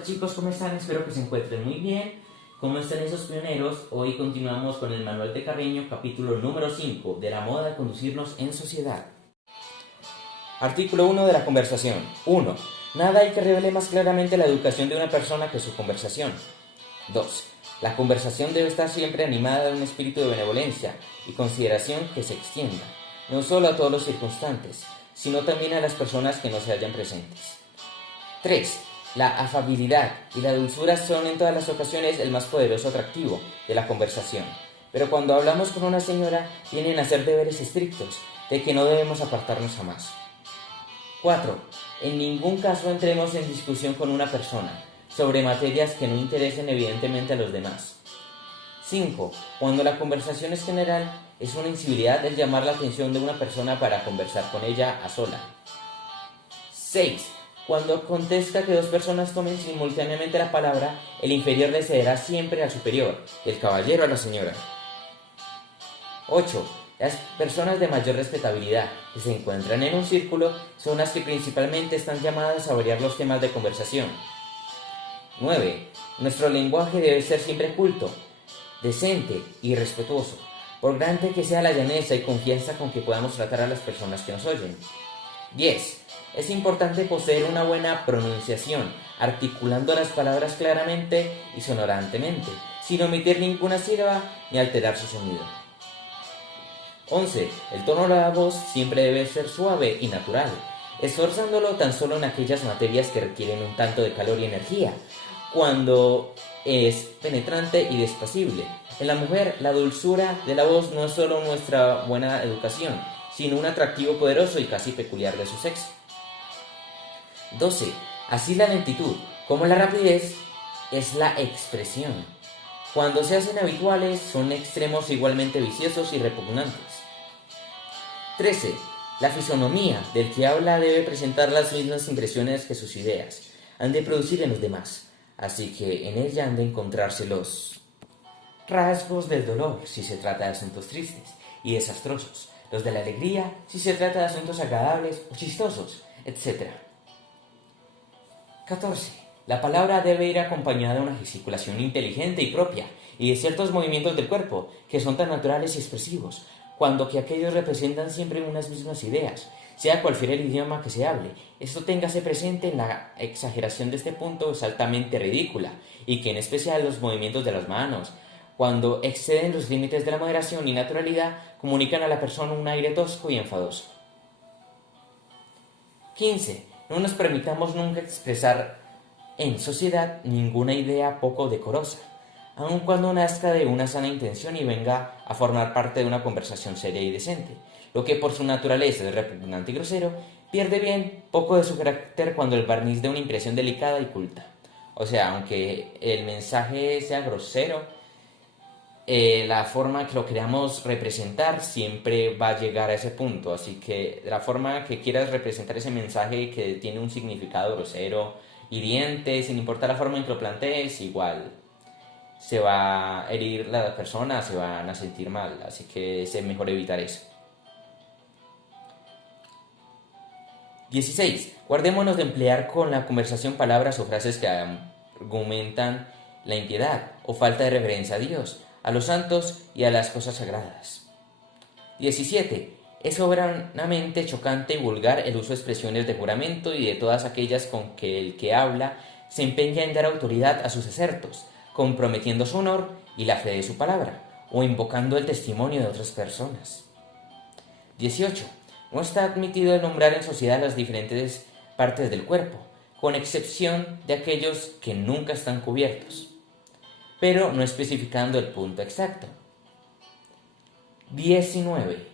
Hola chicos, ¿cómo están? Espero que se encuentren muy bien. ¿Cómo están esos pioneros? Hoy continuamos con el Manual de Carreño, capítulo número 5, de la moda de conducirnos en sociedad. Artículo 1 de la conversación. 1. Nada hay que revele más claramente la educación de una persona que su conversación. 2. La conversación debe estar siempre animada de un espíritu de benevolencia y consideración que se extienda, no solo a todos los circunstantes, sino también a las personas que no se hallan presentes. 3. La afabilidad y la dulzura son en todas las ocasiones el más poderoso atractivo de la conversación, pero cuando hablamos con una señora vienen a ser deberes estrictos, de que no debemos apartarnos jamás. 4. En ningún caso entremos en discusión con una persona sobre materias que no interesen evidentemente a los demás. 5. Cuando la conversación es general, es una incivilidad el llamar la atención de una persona para conversar con ella a sola. 6. Cuando acontezca que dos personas tomen simultáneamente la palabra, el inferior le cederá siempre al superior, y el caballero a la señora. 8. Las personas de mayor respetabilidad que se encuentran en un círculo son las que principalmente están llamadas a variar los temas de conversación. 9. Nuestro lenguaje debe ser siempre culto, decente y respetuoso, por grande que sea la llaneza y confianza con que podamos tratar a las personas que nos oyen. 10. Es importante poseer una buena pronunciación, articulando las palabras claramente y sonorantemente, sin omitir ninguna sílaba ni alterar su sonido. 11. El tono de la voz siempre debe ser suave y natural, esforzándolo tan solo en aquellas materias que requieren un tanto de calor y energía, cuando es penetrante y despacible. En la mujer, la dulzura de la voz no es solo nuestra buena educación, sino un atractivo poderoso y casi peculiar de su sexo. 12. Así la lentitud como la rapidez es la expresión. Cuando se hacen habituales, son extremos igualmente viciosos y repugnantes. 13. La fisonomía del que habla debe presentar las mismas impresiones que sus ideas han de producir en los demás, así que en ella han de encontrarse los rasgos del dolor si se trata de asuntos tristes y desastrosos, los de la alegría si se trata de asuntos agradables o chistosos, etc. 14. La palabra debe ir acompañada de una gesticulación inteligente y propia, y de ciertos movimientos del cuerpo, que son tan naturales y expresivos, cuando que aquellos representan siempre unas mismas ideas, sea cual fuera el idioma que se hable. Esto téngase presente, en la exageración de este punto es altamente ridícula, y que en especial los movimientos de las manos, cuando exceden los límites de la moderación y naturalidad, comunican a la persona un aire tosco y enfadoso. 15. No nos permitamos nunca expresar en sociedad ninguna idea poco decorosa, aun cuando nazca de una sana intención y venga a formar parte de una conversación seria y decente. Lo que por su naturaleza es repugnante y grosero, pierde bien poco de su carácter cuando el barniz de una impresión delicada y culta. O sea, aunque el mensaje sea grosero, la forma que lo queramos representar siempre va a llegar a ese punto. Así que la forma que quieras representar ese mensaje que tiene un significado grosero, hiriente, sin importar la forma en que lo plantees, igual se va a herir la persona, se van a sentir mal. Así que es mejor evitar eso. 16. Guardémonos de emplear con la conversación palabras o frases que argumentan la impiedad o falta de reverencia a Dios, a los santos y a las cosas sagradas. 17. Es soberanamente chocante y vulgar el uso de expresiones de juramento y de todas aquellas con que el que habla se empeña en dar autoridad a sus asertos, comprometiendo su honor y la fe de su palabra, o invocando el testimonio de otras personas. 18. No está admitido el nombrar en sociedad las diferentes partes del cuerpo, con excepción de aquellos que nunca están cubiertos, pero no especificando el punto exacto. 19.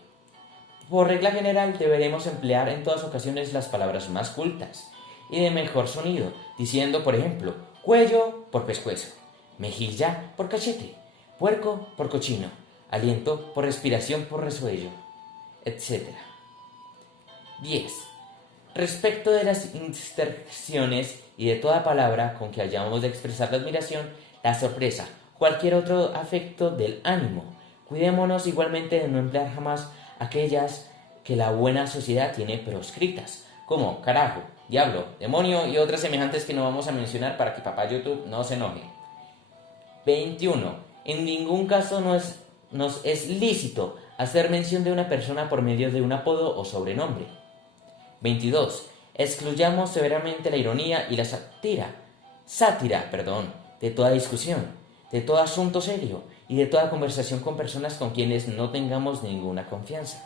Por regla general deberemos emplear en todas ocasiones las palabras más cultas y de mejor sonido, diciendo, por ejemplo, cuello por pescuezo, mejilla por cachete, puerco por cochino, aliento por respiración por resuello, etc. 10. Respecto de las interjecciones y de toda palabra con que hayamos de expresar la admiración, la sorpresa, cualquier otro afecto del ánimo, cuidémonos igualmente de no emplear jamás aquellas que la buena sociedad tiene proscritas, como carajo, diablo, demonio y otras semejantes que no vamos a mencionar para que papá YouTube no se enoje. 21. En ningún caso nos es lícito hacer mención de una persona por medio de un apodo o sobrenombre. 22. Excluyamos severamente la ironía y la sátira, de toda discusión, de todo asunto serio y de toda conversación con personas con quienes no tengamos ninguna confianza.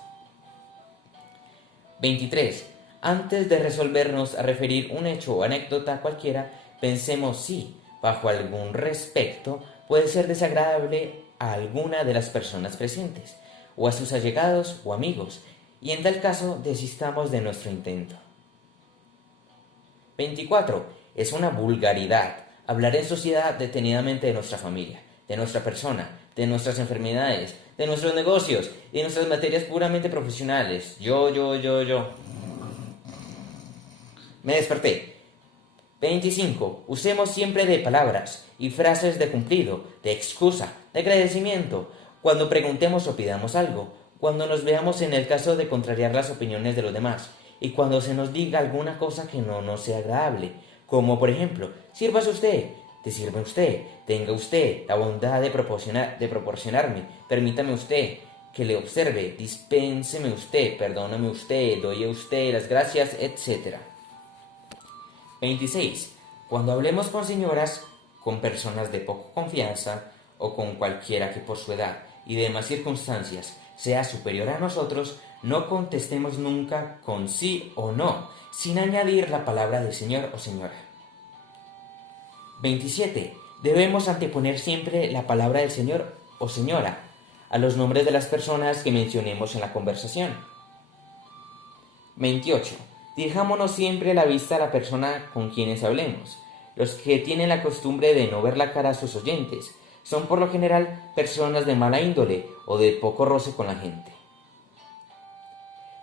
23. Antes de resolvernos a referir un hecho o anécdota cualquiera, pensemos si, bajo algún respecto, puede ser desagradable a alguna de las personas presentes, o a sus allegados o amigos, y en tal caso desistamos de nuestro intento. 24. Es una vulgaridad hablar en sociedad detenidamente de nuestra familia, de nuestra persona, de nuestras enfermedades, de nuestros negocios y de nuestras materias puramente profesionales. Yo. Me desperté. 25. Usemos siempre de palabras y frases de cumplido, de excusa, de agradecimiento, cuando preguntemos o pidamos algo, cuando nos veamos en el caso de contrariar las opiniones de los demás, y cuando se nos diga alguna cosa que no nos sea agradable, como por ejemplo, sírvase usted, te sirve usted, tenga usted la bondad de proporcionarme, permítame usted que le observe, dispénseme usted, perdóname usted, doy a usted las gracias, etc. 26. Cuando hablemos con señoras, con personas de poca confianza o con cualquiera que por su edad y demás circunstancias sea superior a nosotros, no contestemos nunca con sí o no, sin añadir la palabra de señor o señora. 27. Debemos anteponer siempre la palabra del señor o señora a los nombres de las personas que mencionemos en la conversación. 28. Dirijámonos siempre la vista a la persona con quienes hablemos. Los que tienen la costumbre de no ver la cara a sus oyentes son por lo general personas de mala índole o de poco roce con la gente.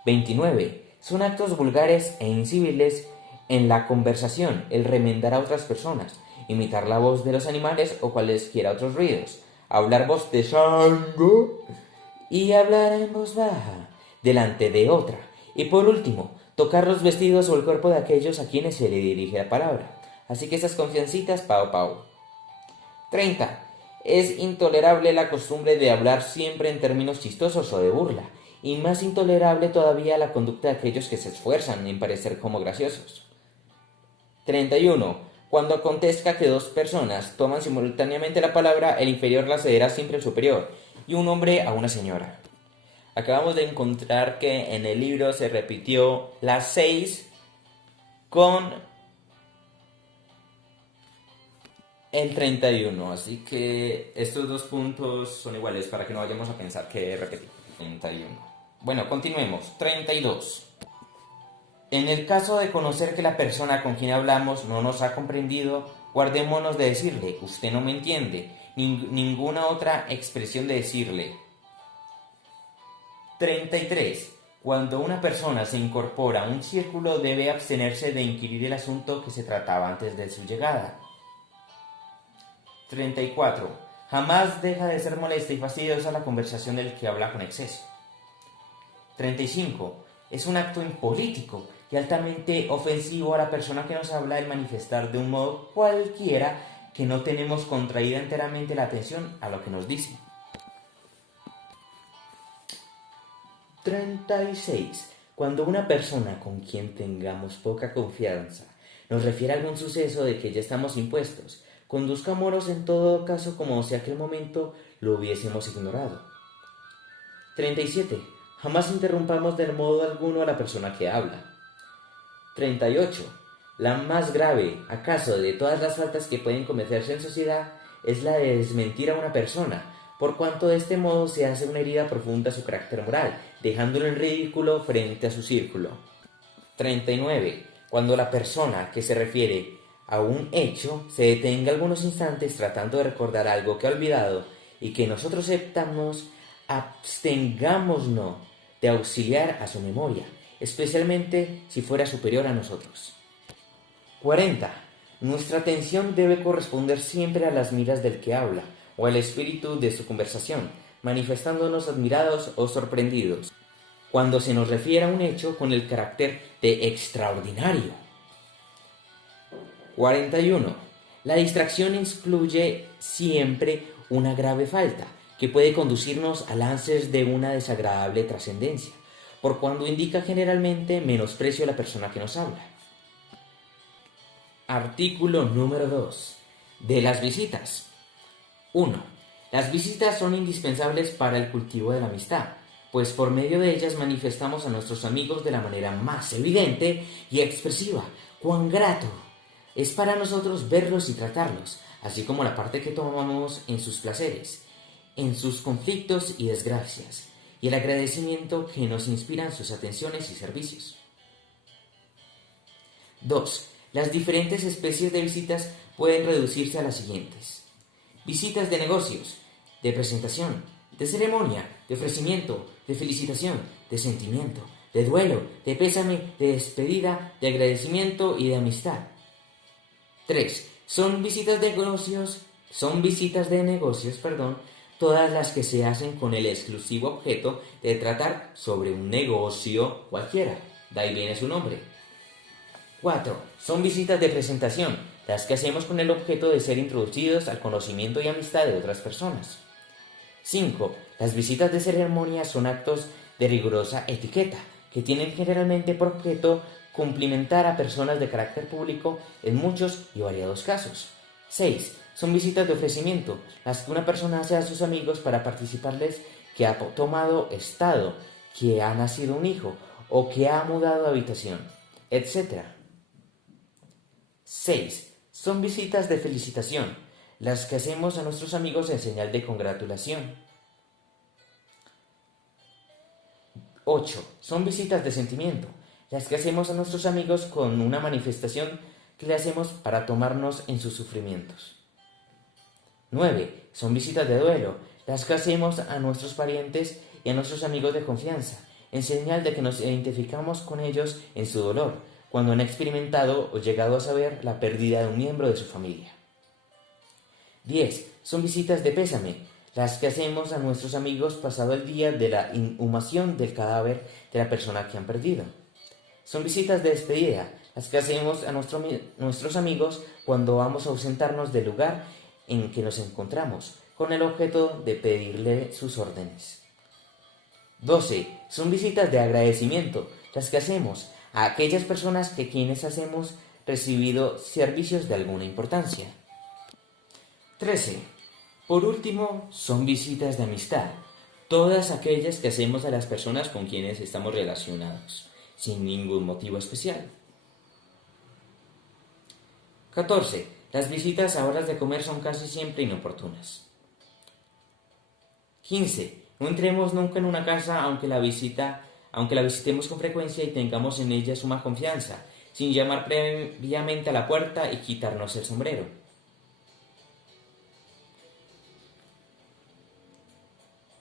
29. Son actos vulgares e inciviles en la conversación el remendar a otras personas, imitar la voz de los animales o cualesquiera otros ruidos, hablar bostezando y hablar en voz baja delante de otra. Y por último, tocar los vestidos o el cuerpo de aquellos a quienes se le dirige la palabra. Así que esas confiancitas, pao. 30. Es intolerable la costumbre de hablar siempre en términos chistosos o de burla, y más intolerable todavía la conducta de aquellos que se esfuerzan en parecer como graciosos. 31. Cuando acontezca que dos personas toman simultáneamente la palabra, el inferior la cederá siempre al superior, y un hombre a una señora. Acabamos de encontrar que en el libro se repitió la 6 con el 31, así que estos dos puntos son iguales para que no vayamos a pensar que repetí. 31. Bueno, continuemos. 32. En el caso de conocer que la persona con quien hablamos no nos ha comprendido, guardémonos de decirle, usted no me entiende, ninguna otra expresión de decirle. 33. Cuando una persona se incorpora a un círculo debe abstenerse de inquirir el asunto que se trataba antes de su llegada. 34. Jamás deja de ser molesta y fastidiosa la conversación del que habla con exceso. 35. Es un acto impolítico y altamente ofensivo a la persona que nos habla el manifestar de un modo cualquiera que no tenemos contraída enteramente la atención a lo que nos dice. 36. Cuando una persona con quien tengamos poca confianza nos refiere a algún suceso de que ya estamos impuestos, conduzcámonos en todo caso como si aquel momento lo hubiésemos ignorado. 37. Jamás interrumpamos de modo alguno a la persona que habla. 38. La más grave, acaso, de todas las faltas que pueden cometerse en sociedad es la de desmentir a una persona, por cuanto de este modo se hace una herida profunda a su carácter moral, dejándolo en ridículo frente a su círculo. 39. Cuando la persona que se refiere a un hecho se detenga algunos instantes tratando de recordar algo que ha olvidado y que nosotros sepamos, abstengámonos de auxiliar a su memoria, especialmente si fuera superior a nosotros. 40. Nuestra atención debe corresponder siempre a las miras del que habla o al espíritu de su conversación, manifestándonos admirados o sorprendidos, cuando se nos refiere a un hecho con el carácter de extraordinario. 41. La distracción incluye siempre una grave falta que puede conducirnos a lances de una desagradable trascendencia, por cuando indica generalmente menosprecio a la persona que nos habla. Artículo número 2. De las visitas. 1. Las visitas son indispensables para el cultivo de la amistad, pues por medio de ellas manifestamos a nuestros amigos de la manera más evidente y expresiva cuán grato es para nosotros verlos y tratarlos, así como la parte que tomamos en sus placeres, en sus conflictos y desgracias, y el agradecimiento que nos inspiran sus atenciones y servicios. 2. Las diferentes especies de visitas pueden reducirse a las siguientes: visitas de negocios, de presentación, de ceremonia, de ofrecimiento, de felicitación, de sentimiento, de duelo, de pésame, de despedida, de agradecimiento y de amistad. 3. Son visitas de negocios, todas las que se hacen con el exclusivo objeto de tratar sobre un negocio cualquiera. De ahí viene su nombre. 4. Son visitas de presentación, las que hacemos con el objeto de ser introducidos al conocimiento y amistad de otras personas. 5. Las visitas de ceremonia son actos de rigurosa etiqueta, que tienen generalmente por objeto cumplimentar a personas de carácter público en muchos y variados casos. 6. Son visitas de ofrecimiento, las que una persona hace a sus amigos para participarles que ha tomado estado, que ha nacido un hijo o que ha mudado de habitación, etc. 6. Son visitas de felicitación, las que hacemos a nuestros amigos en señal de congratulación. 8. Son visitas de sentimiento, las que hacemos a nuestros amigos con una manifestación que le hacemos para tomarnos en sus sufrimientos. 9. Son visitas de duelo, las que hacemos a nuestros parientes y a nuestros amigos de confianza, en señal de que nos identificamos con ellos en su dolor, cuando han experimentado o llegado a saber la pérdida de un miembro de su familia. 10. Son visitas de pésame, las que hacemos a nuestros amigos pasado el día de la inhumación del cadáver de la persona que han perdido. Son visitas de despedida, las que hacemos a nuestros amigos cuando vamos a ausentarnos del lugar en que nos encontramos, con el objeto de pedirle sus órdenes. 12. Son visitas de agradecimiento, las que hacemos a aquellas personas que quienes hemos recibido servicios de alguna importancia. 13. Por último, son visitas de amistad, todas aquellas que hacemos a las personas con quienes estamos relacionados, sin ningún motivo especial. 14. Las visitas a horas de comer son casi siempre inoportunas. 15. No entremos nunca en una casa aunque la visitemos con frecuencia y tengamos en ella suma confianza, sin llamar previamente a la puerta y quitarnos el sombrero.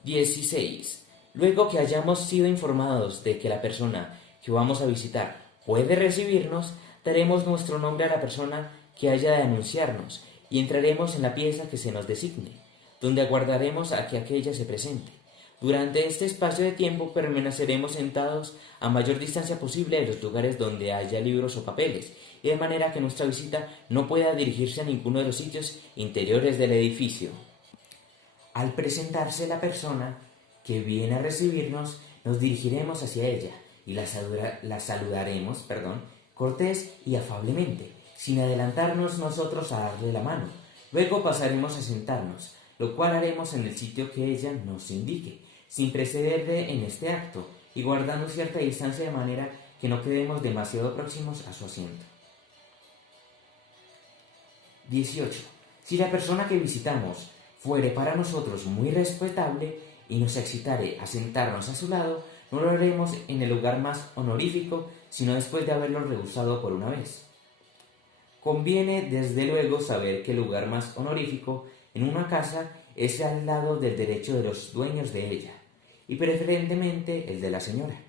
16. Luego que hayamos sido informados de que la persona que vamos a visitar puede recibirnos, daremos nuestro nombre a la persona que haya de anunciarnos y entraremos en la pieza que se nos designe, donde aguardaremos a que aquella se presente. Durante este espacio de tiempo permaneceremos sentados a mayor distancia posible de los lugares donde haya libros o papeles, y de manera que nuestra visita no pueda dirigirse a ninguno de los sitios interiores del edificio. Al presentarse la persona que viene a recibirnos, nos dirigiremos hacia ella y la saludaremos, cortés y afablemente, sin adelantarnos nosotros a darle la mano. Luego pasaremos a sentarnos, lo cual haremos en el sitio que ella nos indique, sin precederle en este acto, y guardando cierta distancia de manera que no quedemos demasiado próximos a su asiento. 18. Si la persona que visitamos fuere para nosotros muy respetable y nos excitare a sentarnos a su lado, no lo haremos en el lugar más honorífico, sino después de haberlo rehusado por una vez. Conviene desde luego saber que el lugar más honorífico en una casa es al lado del derecho de los dueños de ella, y preferentemente el de la señora.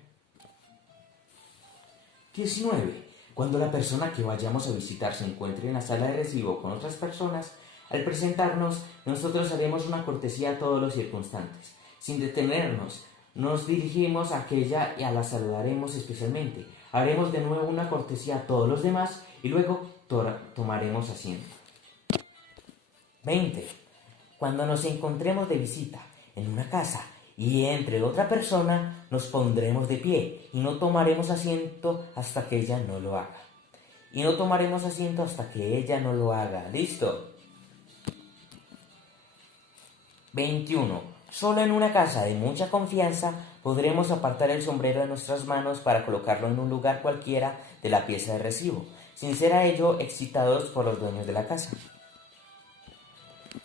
19. Cuando la persona que vayamos a visitar se encuentre en la sala de recibo con otras personas, al presentarnos, nosotros haremos una cortesía a todos los circunstantes. Sin detenernos, nos dirigimos a aquella y la saludaremos especialmente. Haremos de nuevo una cortesía a todos los demás y luego tomaremos asiento. 20. Cuando nos encontremos de visita en una casa y entre otra persona, nos pondremos de pie y no tomaremos asiento hasta que ella no lo haga. Y no tomaremos asiento hasta que ella no lo haga. ¿Listo? 21. Solo en una casa de mucha confianza podremos apartar el sombrero de nuestras manos para colocarlo en un lugar cualquiera de la pieza de recibo, sin ser a ello excitados por los dueños de la casa.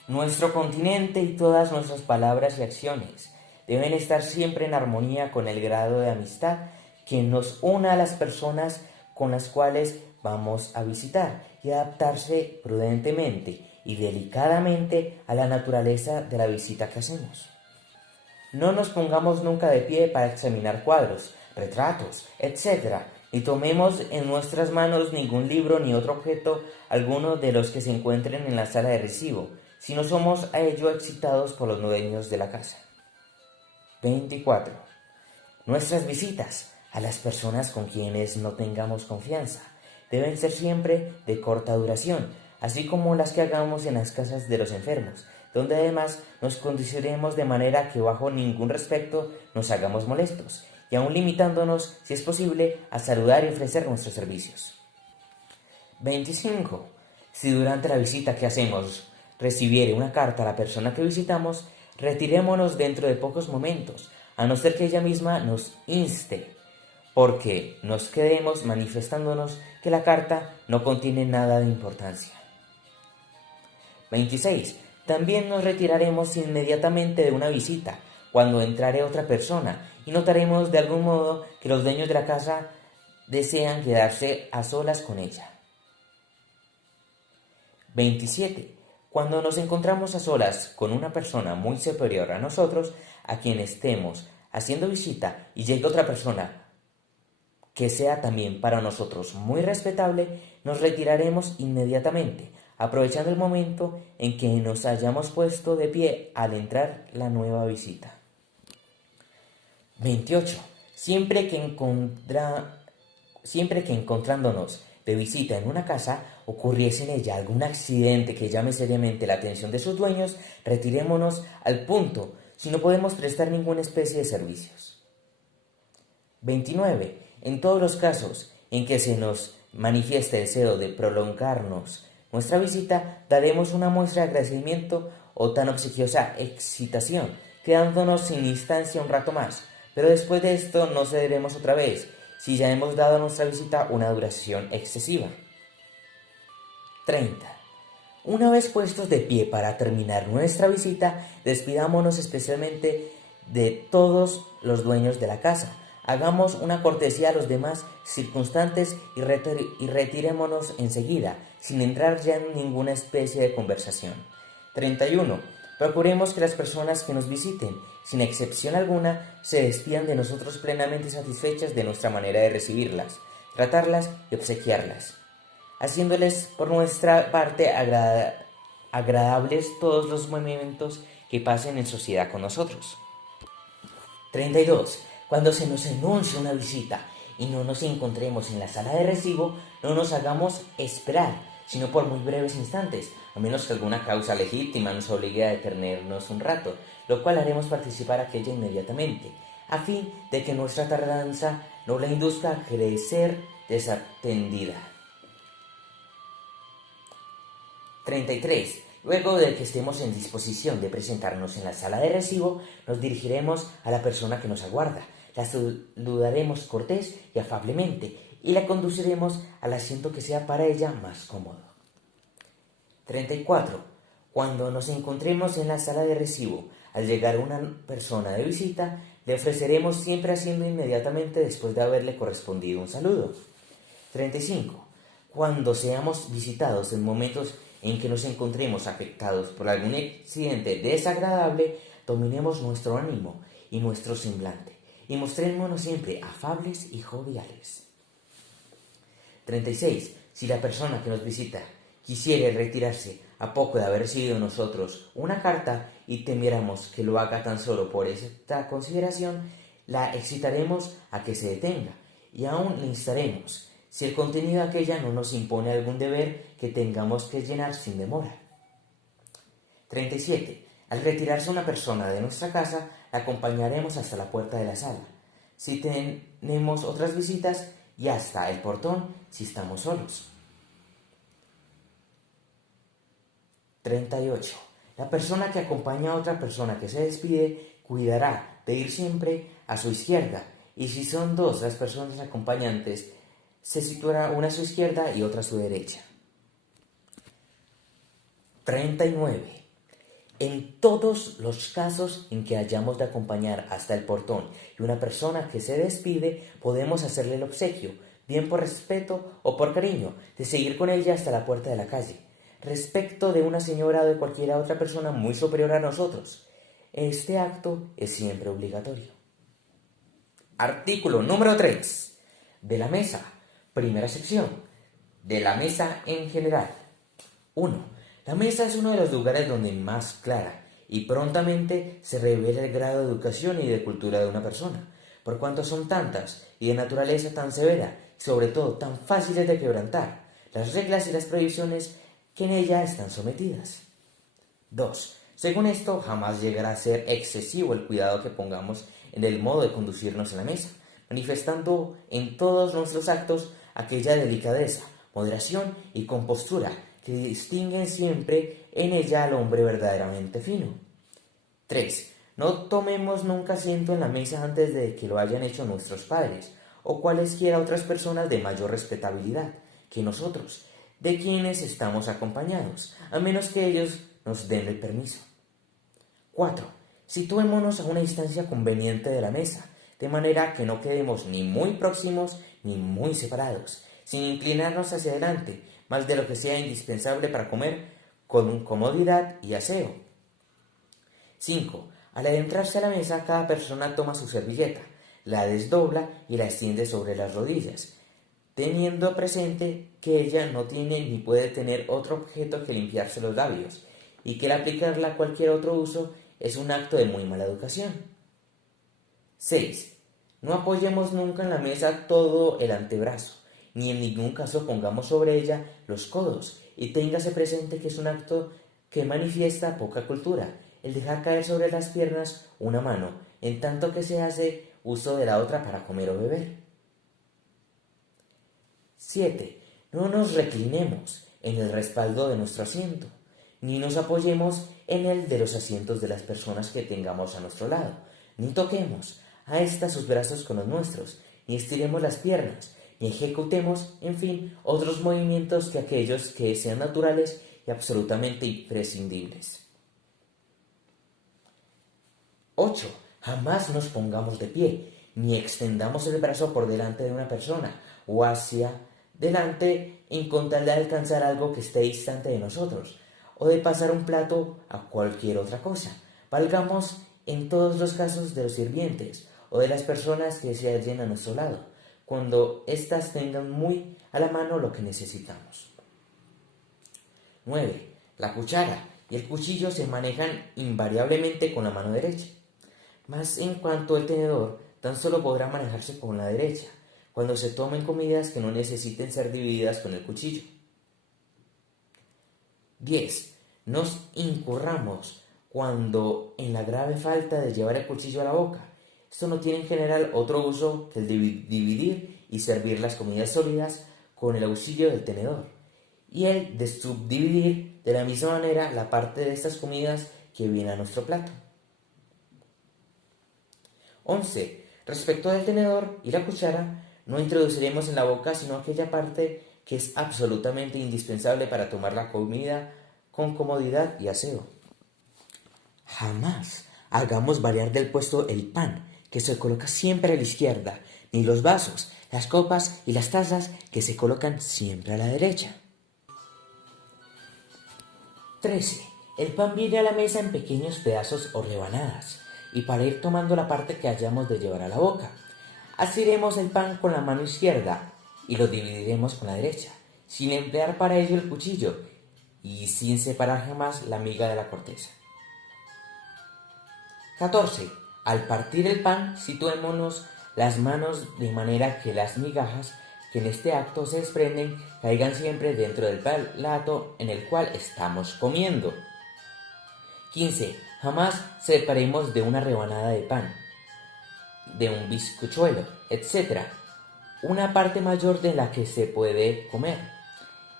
Nuestro continente y todas nuestras palabras y acciones deben estar siempre en armonía con el grado de amistad que nos una a las personas con las cuales vamos a visitar y adaptarse prudentemente y delicadamente a la naturaleza de la visita que hacemos. No nos pongamos nunca de pie para examinar cuadros, retratos, etc., ni tomemos en nuestras manos ningún libro ni otro objeto alguno de los que se encuentren en la sala de recibo, si no somos a ello excitados por los dueños de la casa. 24. Nuestras visitas a las personas con quienes no tengamos confianza deben ser siempre de corta duración, así como las que hagamos en las casas de los enfermos, donde además nos conduciremos de manera que bajo ningún respecto nos hagamos molestos, y aun limitándonos, si es posible, a saludar y ofrecer nuestros servicios. 25. Si durante la visita que hacemos recibiere una carta a la persona que visitamos, retirémonos dentro de pocos momentos, a no ser que ella misma nos inste, porque nos quedemos manifestándonos que la carta no contiene nada de importancia. 26. También nos retiraremos inmediatamente de una visita cuando entrare otra persona y notaremos de algún modo que los dueños de la casa desean quedarse a solas con ella. 27. Cuando nos encontramos a solas con una persona muy superior a nosotros, a quien estemos haciendo visita, y llegue otra persona que sea también para nosotros muy respetable, nos retiraremos inmediatamente, aprovechando el momento en que nos hayamos puesto de pie al entrar la nueva visita. 28. Siempre que encontrándonos de visita en una casa ocurriese en ella algún accidente que llame seriamente la atención de sus dueños, retirémonos al punto si no podemos prestar ninguna especie de servicios. 29. En todos los casos en que se nos manifieste deseo de prolongarnos nuestra visita, daremos una muestra de agradecimiento o tan obsequiosa excitación, quedándonos sin instancia un rato más, pero después de esto no cederemos otra vez, si ya hemos dado a nuestra visita una duración excesiva. 30. Una vez puestos de pie para terminar nuestra visita, despidámonos especialmente de todos los dueños de la casa. Hagamos una cortesía a los demás circunstantes y retirémonos enseguida, sin entrar ya en ninguna especie de conversación. 31. Procuremos que las personas que nos visiten, sin excepción alguna, se despidan de nosotros plenamente satisfechas de nuestra manera de recibirlas, tratarlas y obsequiarlas, haciéndoles por nuestra parte agradables todos los momentos que pasen en sociedad con nosotros. 32. Cuando se nos anuncie una visita y no nos encontremos en la sala de recibo, no nos hagamos esperar, sino por muy breves instantes, a menos que alguna causa legítima nos obligue a detenernos un rato, lo cual haremos participar a aquella inmediatamente, a fin de que nuestra tardanza no la induzca a crecer desatendida. 33. Luego de que estemos en disposición de presentarnos en la sala de recibo, nos dirigiremos a la persona que nos aguarda, la saludaremos cortés y afablemente y la conduciremos al asiento que sea para ella más cómodo. 34. Cuando nos encontremos en la sala de recibo, al llegar una persona de visita, le ofreceremos siempre haciendo inmediatamente después de haberle correspondido un saludo. 35. Cuando seamos visitados en momentos en que nos encontremos afectados por algún accidente desagradable, dominemos nuestro ánimo y nuestro semblante, y mostrémonos siempre afables y joviales. 36. Si la persona que nos visita quisiere retirarse a poco de haber recibido nosotros una carta y temiéramos que lo haga tan solo por esta consideración, la excitaremos a que se detenga y aún le instaremos, si el contenido de aquella no nos impone algún deber que tengamos que llenar sin demora. 37. Al retirarse una persona de nuestra casa, la acompañaremos hasta la puerta de la sala, si tenemos otras visitas, y hasta el portón si estamos solos. 38. La persona que acompaña a otra persona que se despide cuidará de ir siempre a su izquierda, y si son dos las personas acompañantes, se situará una a su izquierda y otra a su derecha. 39. En todos los casos en que hayamos de acompañar hasta el portón y una persona que se despide, podemos hacerle el obsequio, bien por respeto o por cariño, de seguir con ella hasta la puerta de la calle. Respecto de una señora o de cualquier otra persona muy superior a nosotros, este acto es siempre obligatorio. Artículo número 3. De la mesa. Primera sección. De la mesa en general. 1. La mesa es uno de los lugares donde más clara y prontamente se revela el grado de educación y de cultura de una persona, por cuanto son tantas y de naturaleza tan severa y sobre todo tan fáciles de quebrantar las reglas y las prohibiciones que en ella están sometidas. 2. Según esto, jamás llegará a ser excesivo el cuidado que pongamos en el modo de conducirnos en la mesa, manifestando en todos nuestros actos aquella delicadeza, moderación y compostura que distinguen siempre en ella al hombre verdaderamente fino. 3. No tomemos nunca asiento en la mesa antes de que lo hayan hecho nuestros padres, o cualesquiera otras personas de mayor respetabilidad que nosotros, de quienes estamos acompañados, a menos que ellos nos den el permiso. 4. Situémonos a una distancia conveniente de la mesa, de manera que no quedemos ni muy próximos ni muy separados, sin inclinarnos hacia adelante, más de lo que sea indispensable para comer con comodidad y aseo. 5. Al adentrarse a la mesa, cada persona toma su servilleta, la desdobla y la extiende sobre las rodillas, teniendo presente que ella no tiene ni puede tener otro objeto que limpiarse los labios, y que el aplicarla a cualquier otro uso es un acto de muy mala educación. 6. No apoyemos nunca en la mesa todo el antebrazo, ni en ningún caso pongamos sobre ella los codos, y téngase presente que es un acto que manifiesta poca cultura, el dejar caer sobre las piernas una mano, en tanto que se hace uso de la otra para comer o beber. 7. No nos reclinemos en el respaldo de nuestro asiento, ni nos apoyemos en el de los asientos de las personas que tengamos a nuestro lado, ni toquemos a estas sus brazos con los nuestros, ni estiremos las piernas, ni ejecutemos, en fin, otros movimientos que aquellos que sean naturales y absolutamente imprescindibles. 8. Jamás nos pongamos de pie, ni extendamos el brazo por delante de una persona o hacia delante en con tal de alcanzar algo que esté distante de nosotros, o de pasar un plato a cualquier otra cosa. Valgamos en todos los casos de los sirvientes o de las personas que se hallen a nuestro lado, cuando éstas tengan muy a la mano lo que necesitamos. 9. La cuchara y el cuchillo se manejan invariablemente con la mano derecha, mas en cuanto al tenedor, tan solo podrá manejarse con la derecha, cuando se tomen comidas que no necesiten ser divididas con el cuchillo. 10. Nos incurramos cuando en la grave falta de llevar el cuchillo a la boca. Esto no tiene en general otro uso que el de dividir y servir las comidas sólidas con el auxilio del tenedor, y el de subdividir de la misma manera la parte de estas comidas que viene a nuestro plato. 11. Respecto del tenedor y la cuchara, no introduciremos en la boca sino aquella parte que es absolutamente indispensable para tomar la comida con comodidad y aseo. Jamás hagamos variar del puesto el pan, que se coloca siempre a la izquierda, ni los vasos, las copas y las tazas, que se colocan siempre a la derecha. 13. El pan viene a la mesa en pequeños pedazos o rebanadas, y para ir tomando la parte que hayamos de llevar a la boca, asiremos el pan con la mano izquierda y lo dividiremos con la derecha, sin emplear para ello el cuchillo y sin separar jamás la miga de la corteza. 14. Al partir el pan, situémonos las manos de manera que las migajas que en este acto se desprenden caigan siempre dentro del plato en el cual estamos comiendo. 15. Jamás separemos de una rebanada de pan, de un bizcochuelo, etc., una parte mayor de la que se puede comer.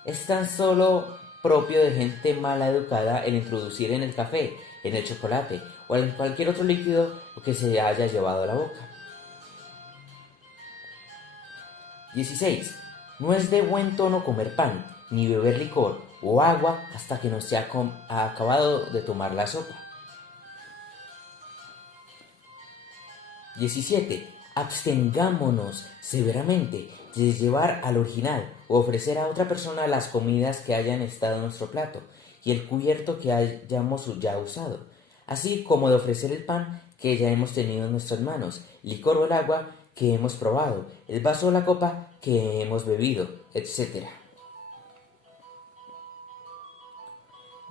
Es tan solo propio de gente mala educada el introducir en el café, en el chocolate o en cualquier otro líquido que se haya llevado a la boca. 16. No es de buen tono comer pan, ni beber licor o agua hasta que no se ha acabado de tomar la sopa. 17. Abstengámonos severamente de llevar al original o ofrecer a otra persona las comidas que hayan estado en nuestro plato y el cubierto que hayamos ya usado, así como de ofrecer el pan que ya hemos tenido en nuestras manos, el licor o el agua que hemos probado, el vaso o la copa que hemos bebido, etc.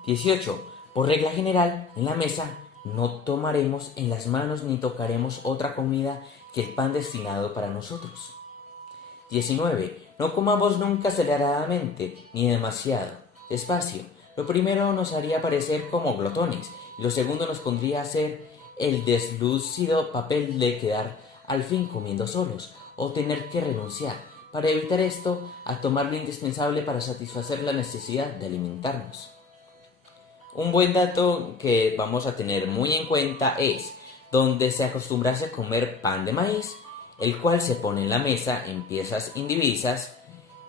18. Por regla general, en la mesa no tomaremos en las manos ni tocaremos otra comida que el pan destinado para nosotros. 19. No comamos nunca aceleradamente, ni demasiado, despacio. Lo primero nos haría parecer como glotones, y lo segundo nos pondría a hacer el deslúcido papel de quedar al fin comiendo solos, o tener que renunciar, para evitar esto, a tomar lo indispensable para satisfacer la necesidad de alimentarnos. Un buen dato que vamos a tener muy en cuenta es donde se acostumbrase a comer pan de maíz, el cual se pone en la mesa en piezas indivisas,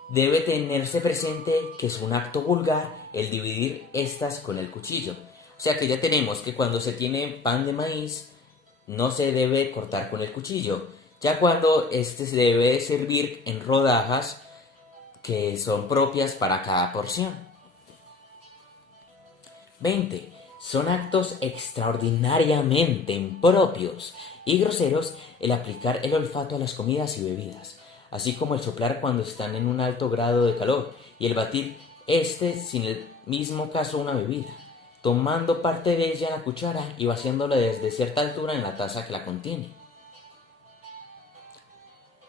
debe tenerse presente que es un acto vulgar el dividir estas con el cuchillo. O sea que ya tenemos que cuando se tiene pan de maíz no se debe cortar con el cuchillo, ya cuando este se debe servir en rodajas que son propias para cada porción. 20. Son actos extraordinariamente impropios y groseros el aplicar el olfato a las comidas y bebidas, así como el soplar cuando están en un alto grado de calor y el batir sin el mismo caso una bebida, tomando parte de ella en la cuchara y vaciándola desde cierta altura en la taza que la contiene.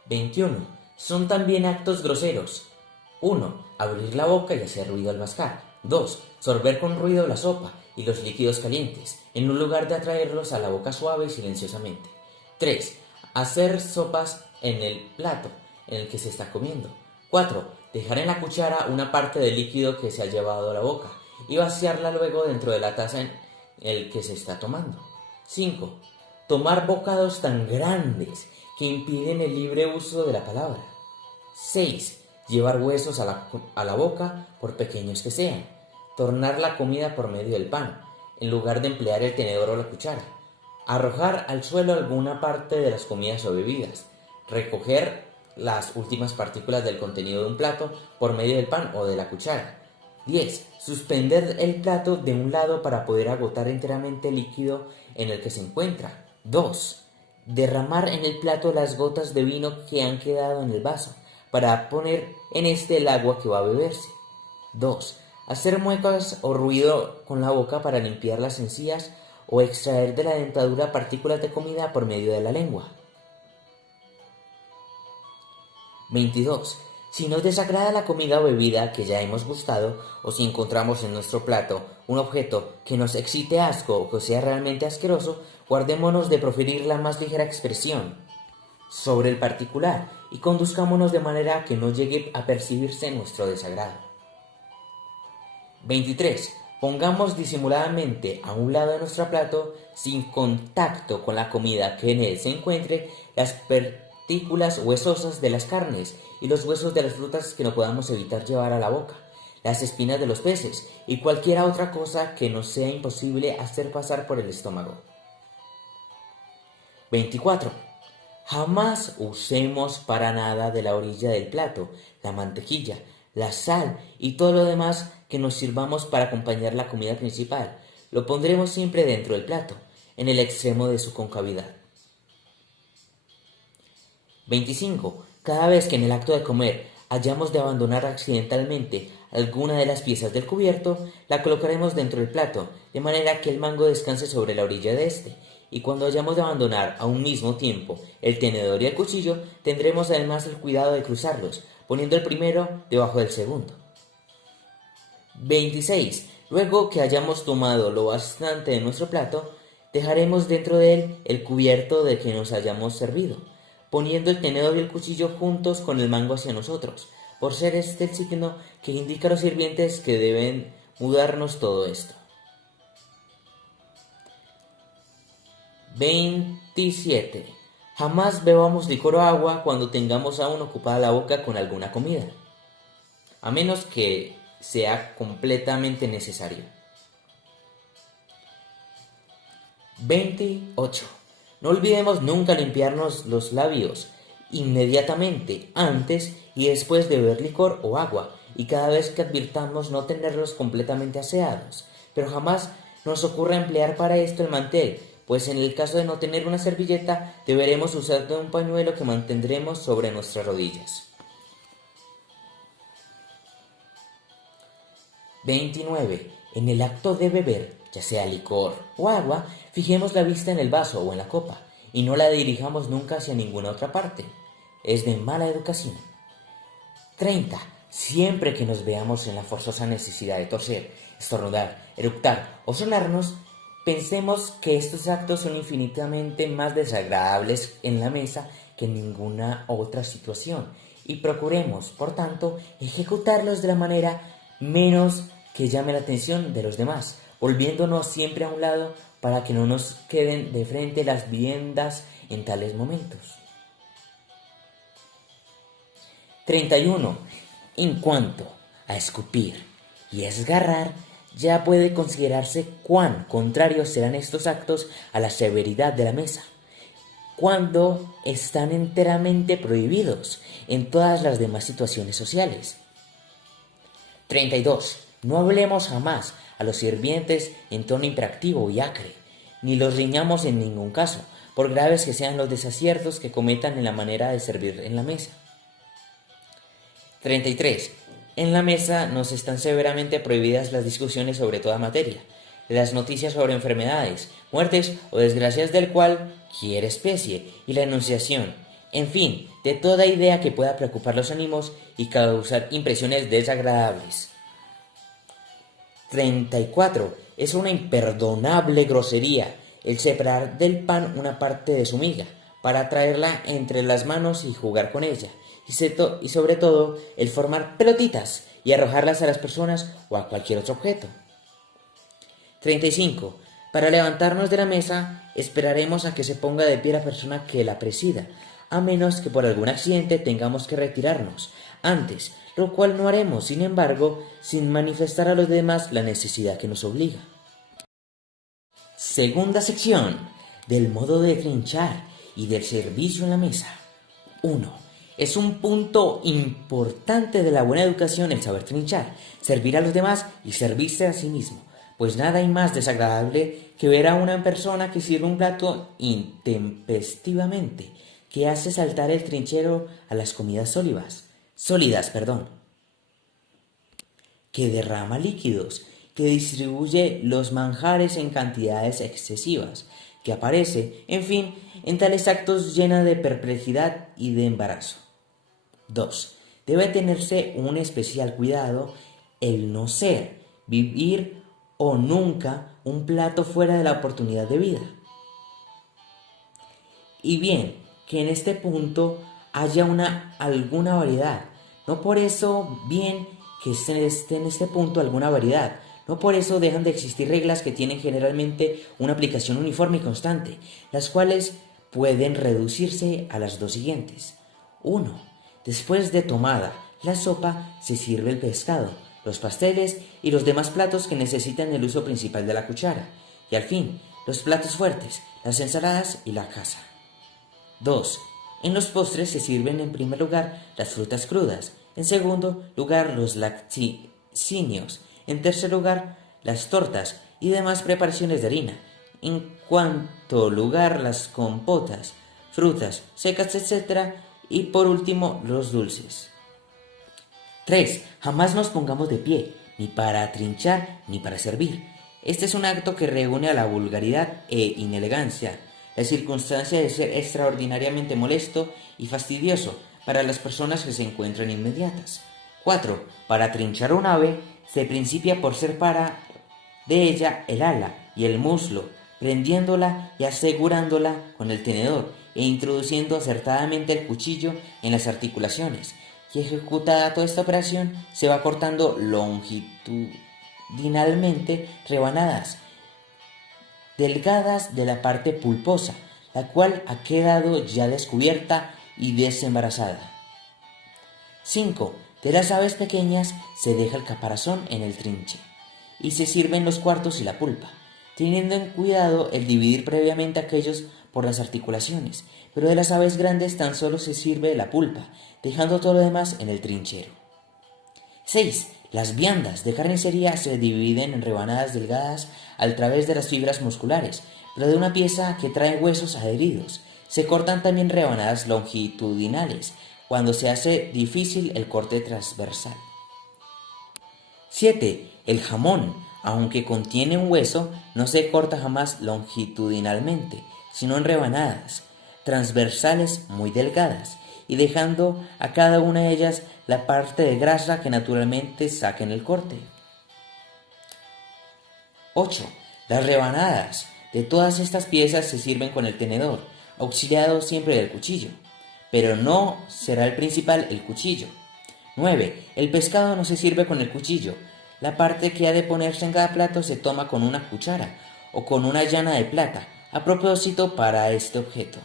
21. Son también actos groseros. 1. Abrir la boca y hacer ruido al mascar. 2. Sorber con ruido la sopa y los líquidos calientes, en un lugar de atraerlos a la boca suave y silenciosamente. 3. Hacer sopas en el plato en el que se está comiendo. 4. Dejar en la cuchara una parte del líquido que se ha llevado a la boca y vaciarla luego dentro de la taza en el que se está tomando. 5. Tomar bocados tan grandes que impiden el libre uso de la palabra. 6. Llevar huesos a la boca, por pequeños que sean. Tornar la comida por medio del pan, en lugar de emplear el tenedor o la cuchara. Arrojar al suelo alguna parte de las comidas o bebidas. Recoger las últimas partículas del contenido de un plato por medio del pan o de la cuchara. 10. Suspender el plato de un lado para poder agotar enteramente el líquido en el que se encuentra. 2. Derramar en el plato las gotas de vino que han quedado en el vaso, para poner en este el agua que va a beberse. 2. Hacer muecas o ruido con la boca para limpiar las encías o extraer de la dentadura partículas de comida por medio de la lengua. 22. Si nos desagrada la comida o bebida que ya hemos gustado, o si encontramos en nuestro plato un objeto que nos excite asco o que sea realmente asqueroso, guardémonos de proferir la más ligera expresión sobre el particular y conduzcámonos de manera que no llegue a percibirse nuestro desagrado. 23. Pongamos disimuladamente a un lado de nuestro plato, sin contacto con la comida que en él se encuentre, las partículas huesosas de las carnes y los huesos de las frutas que no podamos evitar llevar a la boca, las espinas de los peces y cualquier otra cosa que nos sea imposible hacer pasar por el estómago. 24. Jamás usemos para nada de la orilla del plato, la mantequilla, la sal y todo lo demás que nos sirvamos para acompañar la comida principal. Lo pondremos siempre dentro del plato, en el extremo de su concavidad. 25. Cada vez que en el acto de comer hayamos de abandonar accidentalmente alguna de las piezas del cubierto, la colocaremos dentro del plato, de manera que el mango descanse sobre la orilla de este, y cuando hayamos de abandonar a un mismo tiempo el tenedor y el cuchillo, tendremos además el cuidado de cruzarlos, poniendo el primero debajo del segundo. 26. Luego que hayamos tomado lo bastante de nuestro plato, dejaremos dentro de él el cubierto de que nos hayamos servido, poniendo el tenedor y el cuchillo juntos con el mango hacia nosotros, por ser este el signo que indica a los sirvientes que deben mudarnos todo esto. 27. Jamás bebamos licor o agua cuando tengamos aún ocupada la boca con alguna comida, a menos que sea completamente necesario. 28. No olvidemos nunca limpiarnos los labios inmediatamente antes y después de beber licor o agua, y cada vez que advirtamos no tenerlos completamente aseados, pero jamás nos ocurra emplear para esto el mantel, pues en el caso de no tener una servilleta, deberemos usar un pañuelo que mantendremos sobre nuestras rodillas. 29. En el acto de beber, ya sea licor o agua, fijemos la vista en el vaso o en la copa, y no la dirijamos nunca hacia ninguna otra parte. Es de mala educación. 30. Siempre que nos veamos en la forzosa necesidad de toser, estornudar, eructar o sonarnos, pensemos que estos actos son infinitamente más desagradables en la mesa que en ninguna otra situación, y procuremos, por tanto, ejecutarlos de la manera menos que llame la atención de los demás, volviéndonos siempre a un lado para que no nos queden de frente las viandas en tales momentos. 31. En cuanto a escupir y esgarrar, ya puede considerarse cuán contrarios serán estos actos a la severidad de la mesa, cuando están enteramente prohibidos en todas las demás situaciones sociales. 32. No hablemos jamás a los sirvientes en tono imperativo y acre, ni los riñamos en ningún caso, por graves que sean los desaciertos que cometan en la manera de servir en la mesa. 33. En la mesa nos están severamente prohibidas las discusiones sobre toda materia, las noticias sobre enfermedades, muertes o desgracias del cualquier especie, y la enunciación, en fin, de toda idea que pueda preocupar los ánimos y causar impresiones desagradables. 34. Es una imperdonable grosería el separar del pan una parte de su miga, para traerla entre las manos y jugar con ella, y sobre todo el formar pelotitas y arrojarlas a las personas o a cualquier otro objeto. 35. Para levantarnos de la mesa, esperaremos a que se ponga de pie la persona que la presida, a menos que por algún accidente tengamos que retirarnos antes, lo cual no haremos, sin embargo, sin manifestar a los demás la necesidad que nos obliga. Segunda sección, del modo de trinchar y del servicio en la mesa. 1. Es un punto importante de la buena educación el saber trinchar, servir a los demás y servirse a sí mismo, pues nada hay más desagradable que ver a una persona que sirve un plato intempestivamente, que hace saltar el trinchero a las comidas sólidas, que derrama líquidos, que distribuye los manjares en cantidades excesivas, que aparece, en fin, en tales actos llena de perplejidad y de embarazo. 2. Debe tenerse un especial cuidado el no ser, vivir o nunca un plato fuera de la oportunidad de vida. Y bien, que en este punto haya alguna variedad. No por eso bien que esté en este punto alguna variedad. No por eso dejan de existir reglas que tienen generalmente una aplicación uniforme y constante, las cuales pueden reducirse a las dos siguientes. 1. Después de tomada la sopa, se sirve el pescado, los pasteles y los demás platos que necesitan el uso principal de la cuchara. Y al fin, los platos fuertes, las ensaladas y la caza. 2. En los postres se sirven en primer lugar las frutas crudas, en segundo lugar los laticinios, en tercer lugar las tortas y demás preparaciones de harina, en cuarto lugar las compotas, frutas secas, etc., y por último los dulces. 3. Jamás nos pongamos de pie, ni para trinchar ni para servir. Este es un acto que reúne a la vulgaridad e inelegancia, la circunstancia de ser extraordinariamente molesto y fastidioso para las personas que se encuentran inmediatas. 4. Para trinchar un ave, se principia por separar de ella el ala y el muslo, prendiéndola y asegurándola con el tenedor e introduciendo acertadamente el cuchillo en las articulaciones. Y ejecutada toda esta operación, se va cortando longitudinalmente rebanadas delgadas de la parte pulposa, la cual ha quedado ya descubierta y desembarazada. 5. De las aves pequeñas se deja el caparazón en el trinche y se sirven los cuartos y la pulpa, teniendo en cuidado el dividir previamente aquellos por las articulaciones, pero de las aves grandes tan solo se sirve la pulpa, dejando todo lo demás en el trinchero. 6. Las viandas de carnicería se dividen en rebanadas delgadas a través de las fibras musculares, pero de una pieza que trae huesos adheridos. Se cortan también rebanadas longitudinales, cuando se hace difícil el corte transversal. 7. El jamón, aunque contiene un hueso, no se corta jamás longitudinalmente, sino en rebanadas transversales muy delgadas, y dejando a cada una de ellas la parte de grasa que naturalmente saca en el corte. 8. Las rebanadas de todas estas piezas se sirven con el tenedor, auxiliado siempre del cuchillo, pero no será el principal el cuchillo. 9. El pescado no se sirve con el cuchillo. La parte que ha de ponerse en cada plato se toma con una cuchara o con una llana de plata, a propósito para este objeto.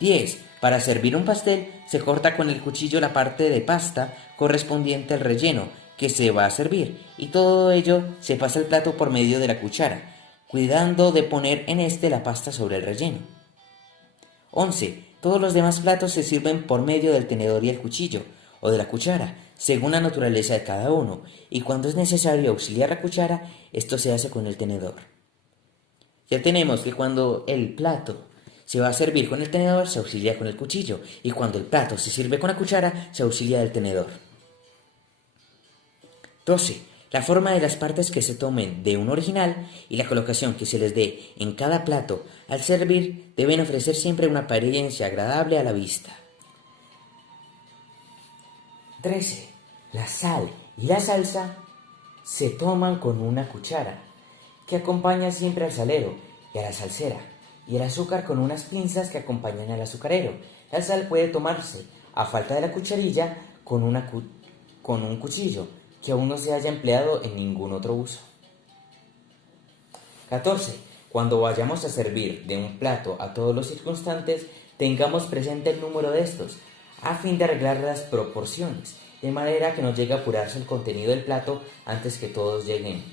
10. Para servir un pastel, se corta con el cuchillo la parte de pasta correspondiente al relleno que se va a servir, y todo ello se pasa al plato por medio de la cuchara, cuidando de poner en este la pasta sobre el relleno. 11. Todos los demás platos se sirven por medio del tenedor y el cuchillo, o de la cuchara, según la naturaleza de cada uno, y cuando es necesario auxiliar la cuchara, esto se hace con el tenedor. Ya tenemos que cuando el plato se va a servir con el tenedor, se auxilia con el cuchillo, y cuando el plato se sirve con la cuchara, se auxilia del tenedor. 12. La forma de las partes que se tomen de un original y la colocación que se les dé en cada plato al servir deben ofrecer siempre una apariencia agradable a la vista. 13. La sal y la salsa se toman con una cuchara, que acompaña siempre al salero y a la salsera, y el azúcar con unas pinzas que acompañan al azucarero. La sal puede tomarse, a falta de la cucharilla, con un cuchillo, que aún no se haya empleado en ningún otro uso. 14. Cuando vayamos a servir de un plato a todos los circunstantes, tengamos presente el número de estos, a fin de arreglar las proporciones, de manera que no llegue a apurarse el contenido del plato antes que todos lleguen.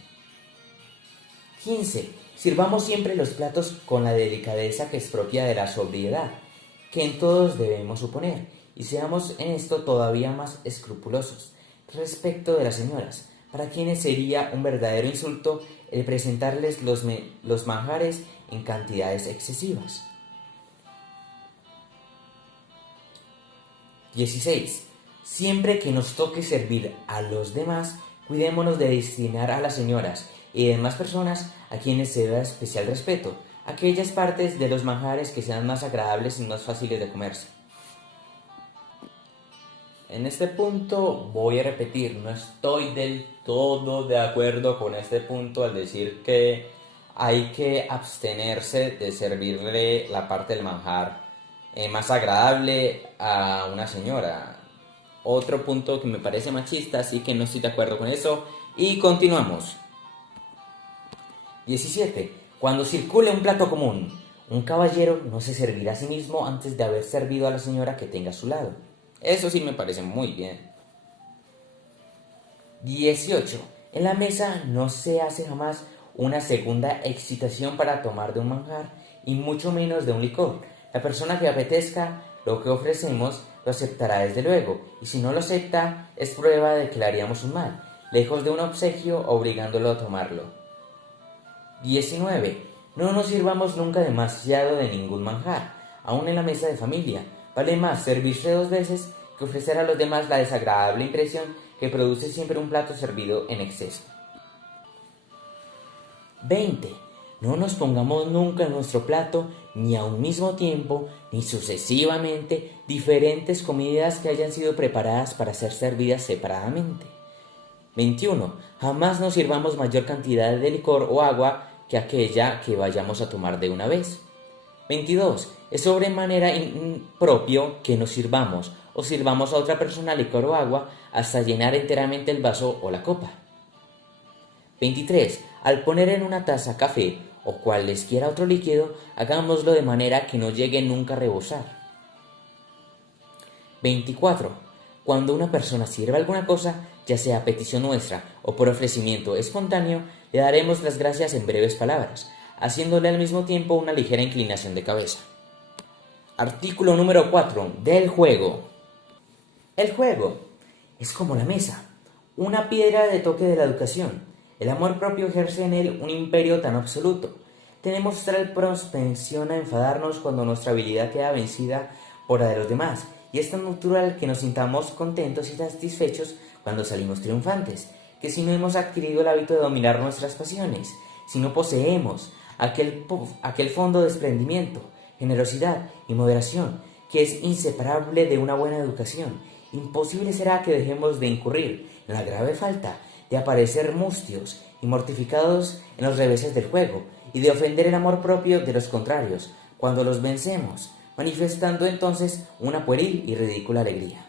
15. Sirvamos siempre los platos con la delicadeza que es propia de la sobriedad, que en todos debemos suponer, y seamos en esto todavía más escrupulosos respecto de las señoras, para quienes sería un verdadero insulto el presentarles los manjares en cantidades excesivas. 16. Siempre que nos toque servir a los demás, cuidémonos de destinar a las señoras y demás personas a quienes se da especial respeto aquellas partes de los manjares que sean más agradables y más fáciles de comerse. En este punto voy a repetir, no estoy del todo de acuerdo con este punto al decir que hay que abstenerse de servirle la parte del manjar más agradable a una señora. Otro punto que me parece machista, así que no estoy de acuerdo con eso. Y continuamos. 17. Cuando circule un plato común, un caballero no se servirá a sí mismo antes de haber servido a la señora que tenga a su lado. Eso sí me parece muy bien. 18. En la mesa no se hace jamás una segunda excitación para tomar de un manjar, y mucho menos de un licor. La persona que apetezca lo que ofrecemos lo aceptará desde luego, y si no lo acepta es prueba de que le haríamos un mal, lejos de un obsequio obligándolo a tomarlo. 19. No nos sirvamos nunca demasiado de ningún manjar, aun en la mesa de familia. Vale más servirse 2 veces que ofrecer a los demás la desagradable impresión que produce siempre un plato servido en exceso. 20. No nos pongamos nunca en nuestro plato ni a un mismo tiempo, ni sucesivamente, diferentes comidas que hayan sido preparadas para ser servidas separadamente. 21. Jamás nos sirvamos mayor cantidad de licor o agua que aquella que vayamos a tomar de una vez. 22. Es sobremanera impropio que nos sirvamos o sirvamos a otra persona licor o agua hasta llenar enteramente el vaso o la copa. 23. Al poner en una taza café o cualesquiera otro líquido, hagámoslo de manera que no llegue nunca a rebosar. 24. Cuando una persona sirva alguna cosa, ya sea a petición nuestra o por ofrecimiento espontáneo, le daremos las gracias en breves palabras, haciéndole al mismo tiempo una ligera inclinación de cabeza. Artículo número 4. Del juego. El juego es como la mesa, una piedra de toque de la educación. El amor propio ejerce en él un imperio tan absoluto. Tenemos tal propensión a enfadarnos cuando nuestra habilidad queda vencida por la de los demás, y es tan natural que nos sintamos contentos y satisfechos cuando salimos triunfantes, que si no hemos adquirido el hábito de dominar nuestras pasiones, si no poseemos aquel fondo de desprendimiento, generosidad y moderación que es inseparable de una buena educación, imposible será que dejemos de incurrir en la grave falta de aparecer mustios y mortificados en los reveses del juego, y de ofender el amor propio de los contrarios, cuando los vencemos, manifestando entonces una pueril y ridícula alegría.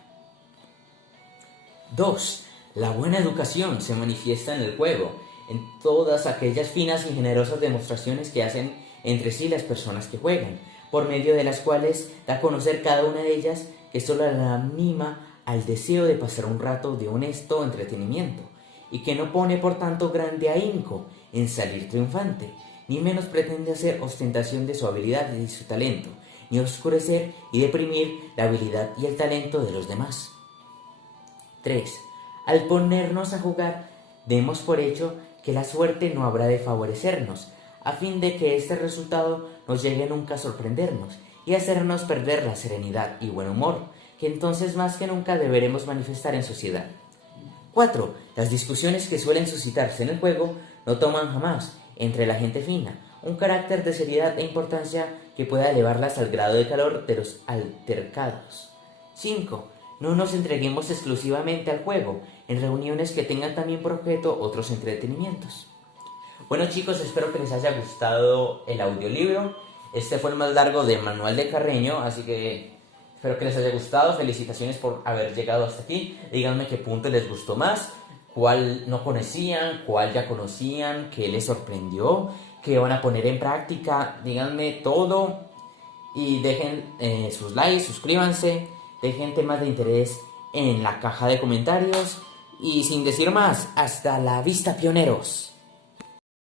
2. La buena educación se manifiesta en el juego, en todas aquellas finas y generosas demostraciones que hacen entre sí las personas que juegan, por medio de las cuales da a conocer cada una de ellas que solo la anima al deseo de pasar un rato de honesto entretenimiento, y que no pone por tanto grande ahínco en salir triunfante, ni menos pretende hacer ostentación de su habilidad y su talento, ni oscurecer y deprimir la habilidad y el talento de los demás. 3. Al ponernos a jugar, demos por hecho que la suerte no habrá de favorecernos, a fin de que este resultado nos llegue nunca a sorprendernos y hacernos perder la serenidad y buen humor, que entonces más que nunca deberemos manifestar en sociedad. 4. Las discusiones que suelen suscitarse en el juego no toman jamás, entre la gente fina, un carácter de seriedad e importancia que pueda elevarlas al grado de calor de los altercados. 5. No nos entreguemos exclusivamente al juego, en reuniones que tengan también por objeto otros entretenimientos. Bueno chicos, espero que les haya gustado el audiolibro. Este fue el más largo de Manual de Carreño, así que espero que les haya gustado. Felicitaciones por haber llegado hasta aquí. Díganme qué punto les gustó más, cuál no conocían, cuál ya conocían, qué les sorprendió, qué van a poner en práctica. Díganme todo y dejen sus likes, suscríbanse, dejen temas de interés en la caja de comentarios. Y sin decir más, hasta la vista, pioneros.